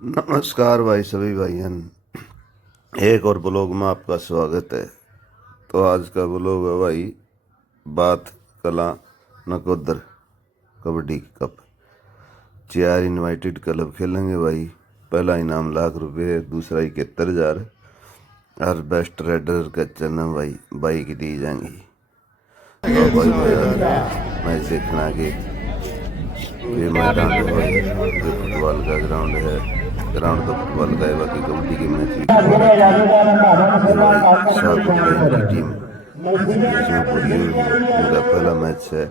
नमस्कार भाई सभी भाईयन एक और ब्लॉग में आपका स्वागत है। तो आज का ब्लॉग है भाई, बात कला नकोदर, कबड्डी कप। चार इनवाइटेड क्लब खेलेंगे भाई। पहला इनाम लाख रुपए है, दूसरा इकहत्तर हज़ार और बेस्ट रेडर का चलना भाई बाइक दी जाएँगी। तो भाई मैच देखना के फुटबॉल का ग्राउंड है। ग्राउंड तो फुटबॉल का है बाकी कबड्डी के मैच टीम उनका पहला मैच है।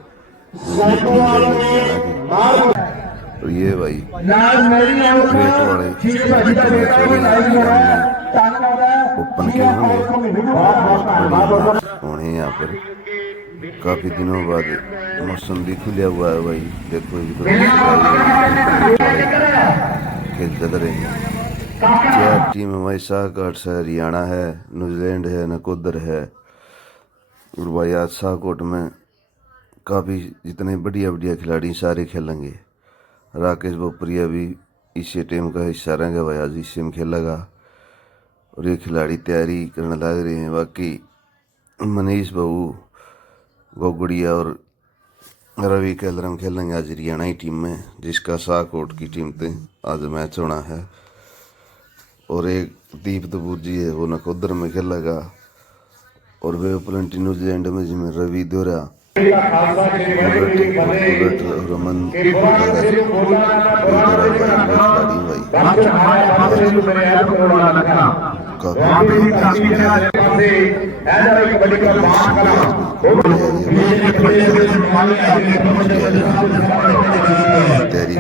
और ये भाई ओपन के होंगे। होने यहाँ पर काफ़ी दिनों बाद मौसम भी खुला हुआ है भाई। देखो तो खेल चल रहे हैं चार टीम हमारी शाहकोट से हरियाणा है, न्यूजीलैंड है, नकोदर है। और भाई आज शाहकोट में काफ़ी जितने बढ़िया बढ़िया खिलाड़ी सारे खेलेंगे। राकेश बोपरिया भी इसी टीम का हिस्सा रहेंगे भाई, आज इसी में खेलेगा। और ये खिलाड़ी तैयारी करने लग रहे हैं। बाकी मनीष बहू, गोगड़िया और रवि कैलरम खेलेंगे आज हरियाणा की टीम में जिसका शाहकोट की टीम से आज मैच होना है और एक दीप तबूजी है वो नकोदर में खेलेगा और वे उपलंटी न्यूजीलैंड में जिसमें रवि दोरा बुलेट रमन तैयारी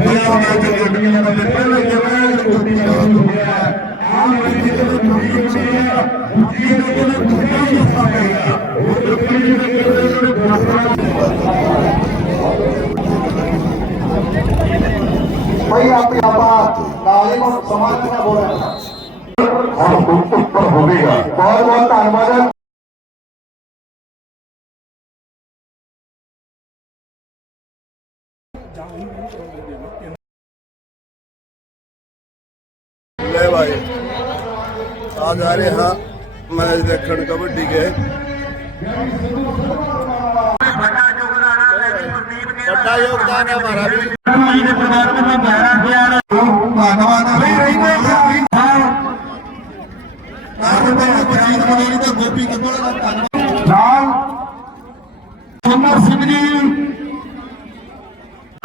भाई आप समाज में बोल रहे हैं और उनके ऊपर होगा बहुत बहुत धन्यवाद ਲੈ ਭਾਈ। ਆ ਜਾ ਰਹੇ ਹਾਂ। ਮੈਚ ਦੇਖਣ ਕਬੱਡੀ ਕੇ। ਵੱਡਾ ਯੋਗਦਾਨ ਹੈ ਮਾਰਾ ਵੀ ਮੇਰੇ ਪਰਿਵਾਰ ਵਿੱਚ ਮੈਂ ਬਾਹਰ ਆ ਗਿਆ ਭਗਵਾਨ ਨਹੀਂ ਰਹਿੰਦੇ ਯਾਰ ਨਾ ਤੇ ਪ੍ਰਚੀਤ ਮਨੀ ਤੇ ਗੋਪੀ ਕਪੂਰ ਦਾ ਧੰਨਵਾਦ ਨਾਲ ਸੁਮਰ ਸਿੰਘ ਜੀ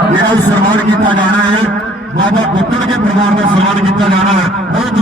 ਮੇਰਾ ਵੀ ਸਨਮਾਨ ਕੀਤਾ ਜਾਣਾ ਹੈ। ਬਾਬਾ ਗੁੱਤਰ ਦੇ ਪਰਿਵਾਰ ਦਾ ਸਨਮਾਨ ਕੀਤਾ ਜਾਣਾ ਹੈ। ਬਹੁਤ